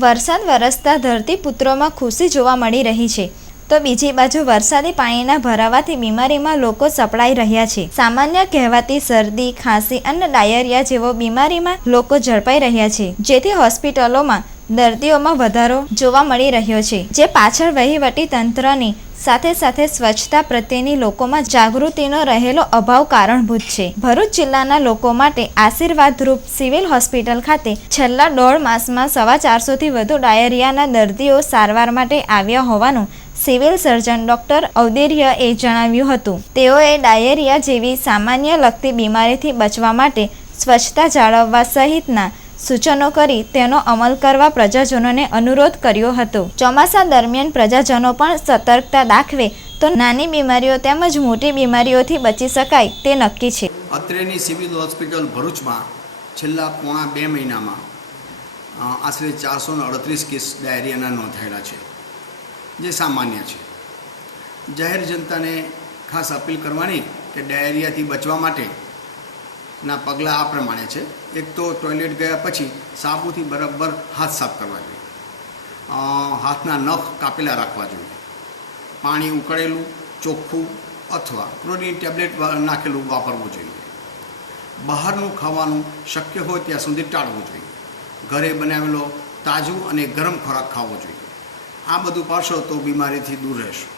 વરસાદ વરસતા ધરતીપુત્રોમાં ખુશી જોવા મળી રહી છે, તો બીજી બાજુ વરસાદી પાણીના ભરાવાથી બીમારીમાં લોકો સપડાઈ રહ્યા છે. સામાન્ય કહેવાતી શરદી, ખાંસી અને ડાયરિયા જેવો બીમારીમાં લોકો ઝડપાઈ રહ્યા છે, જેથી હોસ્પિટલોમાં દર્દીઓમાં વધારો જોવા મળી રહ્યો છે, જે પાછળ વહીવટી તંત્રની સાથે સાથે સ્વચ્છતા પ્રત્યેની લોકોમાં જાગૃતિનો રહેલો અભાવ કારણભૂત છે. ભરૂચ જિલ્લાના લોકો માટે આશીર્વાદરૂપ સિવિલ હોસ્પિટલ ખાતે છેલ્લા 1.5 માસમાં 450થી વધુ ડાયરિયાના દર્દીઓ સારવાર માટે આવ્યા હોવાનું સિવિલ સર્જન ડોક્ટર ઔદર્યએ જણાવ્યું હતું. તેઓએ ડાયરિયા જેવી સામાન્ય લગતી બીમારીથી બચવા માટે સ્વચ્છતા જાળવવા સહિતના સૂચનો કરી તેનો અમલ કરવા પ્રજાજનોને અનુરોધ કર્યો હતો. ચોમાસા દરમિયાન પ્રજાજનો પણ સતર્કતા દાખવે તો નાની બીમારીઓ તેમજ મોટી બીમારીઓથી બચી શકાય તે નક્કી છે. અત્રેની સિવિલ હોસ્પિટલ ભરૂચમાં છેલ્લા પોણા 2 મહિનામાં આશરે 438 કેસ ડાયરિયાના નોંધાયેલા છે, જે સામાન્ય છે. જાહેર જનતાને ખાસ અપીલ કરવાની કે ડાયરિયાથી બચવા માટે ના પગલાં આ પ્રમાણે છે. એક તો ટોયલેટ ગયા પછી સાબુથી બરાબર હાથ સાફ કરવા જોઈએ. હાથના નખ કાપેલા રાખવા જોઈએ. પાણી ઉકળેલું, ચોખ્ખું અથવા ક્લોરીન ટેબ્લેટ નાખેલું વાપરવું જોઈએ. બહારનું ખાવાનું શક્ય હોય ત્યાં સુધી ટાળવું જોઈએ. ઘરે બનાવેલો તાજું અને ગરમ ખોરાક ખાવો જોઈએ. આ બધું પાડશો તો બીમારીથી દૂર રહેશો.